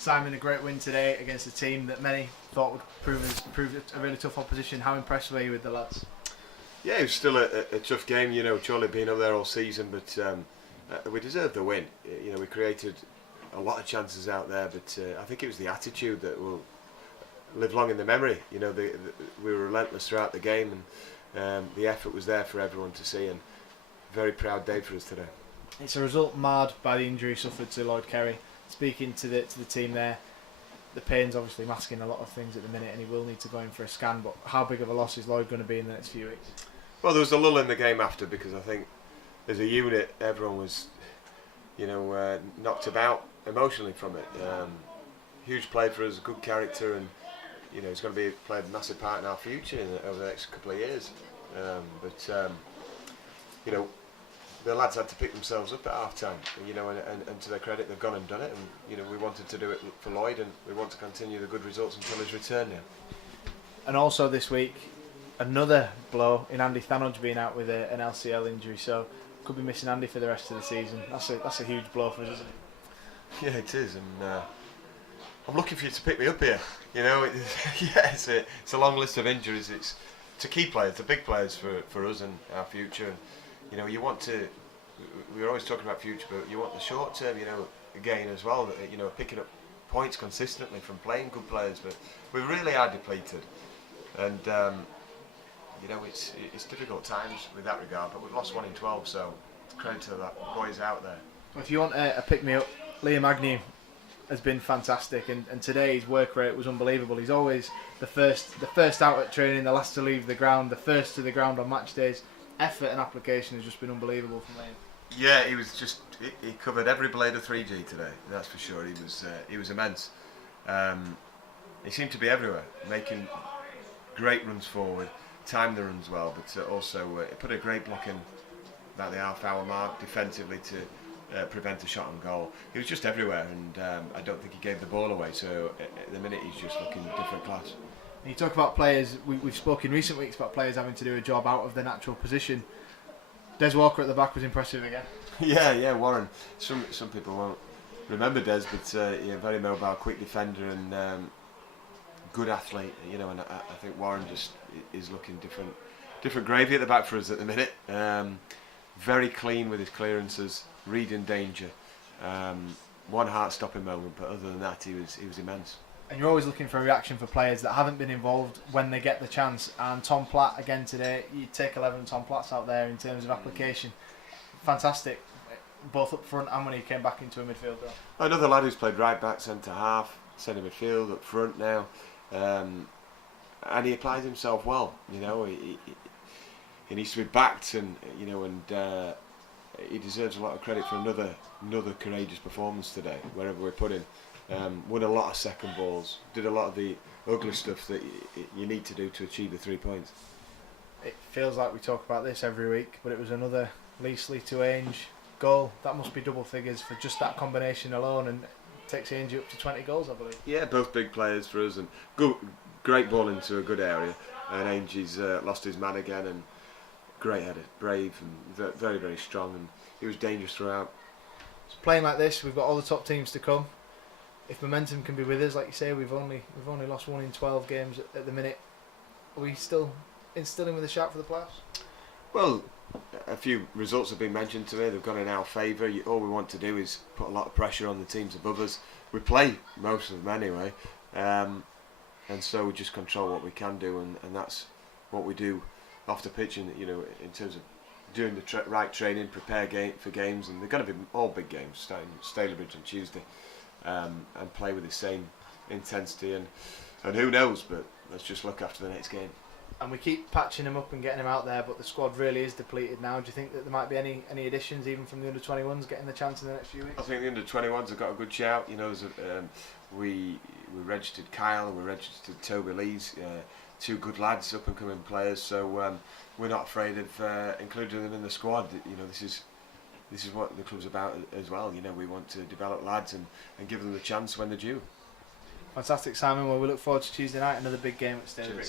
Simon, a great win today against a team that many thought would prove a really tough opposition. How impressed were you with the lads? Yeah, it was still a tough game. You know, Chorley being up there all season, but we deserved the win. You know, we created a lot of chances out there, but I think it was the attitude that will live long in the memory. You know, we were relentless throughout the game, and the effort was there for everyone to see. And very proud day for us today. It's a result marred by the injury suffered to Lloyd Kerry. Speaking to the team there, the pain's obviously masking a lot of things at the minute, and he will need to go in for a scan. But how big of a loss is Lloyd going to be in the next few weeks? Well, there was a lull in the game after, because I think as a unit everyone was, you know, knocked about emotionally from it. Huge play for us, good character, and you know he's going to play a massive part in our future over the next couple of years. You know, the lads had to pick themselves up at half time, you know, and to their credit they've gone and done it, and you know we wanted to do it for Lloyd, and we want to continue the good results until his return now. And also this week, another blow in Andy Thanodge being out with an LCL injury, so could be missing Andy for the rest of the season. That's a huge blow for us, isn't it? Yeah, it is, and I'm looking for you to pick me up here. You know, yeah, it's a long list of injuries. It's to key players, the big players for us and our future. And, you know, you want to. We're always talking about future, but you want the short term, you know, gain as well. You know, picking up points consistently from playing good players, but we really are depleted, and you know, it's difficult times with that regard. But we've lost 1 in 12, so credit to that boys out there. If you want a pick me up, Liam Agnew has been fantastic, and today his work rate was unbelievable. He's always the first out at training, the last to leave the ground, the first to the ground on match days. Effort and application has just been unbelievable from Liam. Yeah, he covered every blade of 3G today. That's for sure. He was immense. He seemed to be everywhere, making great runs forward, timed the runs well, but also put a great block in about the half-hour mark defensively to prevent a shot on goal. He was just everywhere, and I don't think he gave the ball away. So at the minute, he's just looking different class. You talk about players, we've spoken in recent weeks about players having to do a job out of their natural position. Des Walker at the back was impressive again. Yeah, Warren. Some people won't remember Des, but yeah, very mobile, quick defender, and good athlete. You know, and I think Warren just is looking different gravy at the back for us at the minute. Very clean with his clearances, reading danger. One heart-stopping moment, but other than that, he was immense. And you're always looking for a reaction for players that haven't been involved when they get the chance. And Tom Platt again today, you take 11 Tom Platts out there in terms of application. Fantastic, both up front and when he came back into a midfield role. Another lad who's played right back, centre half, centre midfield, up front now, and he applies himself well. You know, he needs to be backed, and you know, and he deserves a lot of credit for another courageous performance today, wherever we put him. Won a lot of second balls, did a lot of the ugly stuff that you need to do to achieve the 3 points. It feels like we talk about this every week, but it was another Leasley to Ainge goal. That must be double figures for just that combination alone, and takes Ainge up to 20 goals, I believe. Yeah, both big players for us, and great ball into a good area. And Ainge's lost his man again, and great header, brave and very, very strong, and he was dangerous throughout. So playing like this, we've got all the top teams to come. If momentum can be with us, like you say, we've only lost 1 in 12 games at the minute. Are we still instilling with a shout for the playoffs? Well, a few results have been mentioned today. They've gone in our favour. All we want to do is put a lot of pressure on the teams above us. We play most of them anyway, and so we just control what we can do, and that's what we do off the pitch. And you know, in terms of doing the right training, prepare for games, and they're going to be all big games starting Stalybridge on Tuesday. And play with the same intensity, and who knows, but let's just look after the next game. And we keep patching him up and getting him out there, but the squad really is depleted now. Do you think that there might be any additions even from the under-21s getting the chance in the next few weeks? I think the under-21s have got a good shout. You know, we registered Kyle and we registered Toby Lees, two good lads, up and coming players, so we're not afraid of including them in the squad. You know, this is what the club's about as well. You know, we want to develop lads and give them the chance when they're due. Fantastic, Simon. Well, we look forward to Tuesday night, another big game at Stalybridge.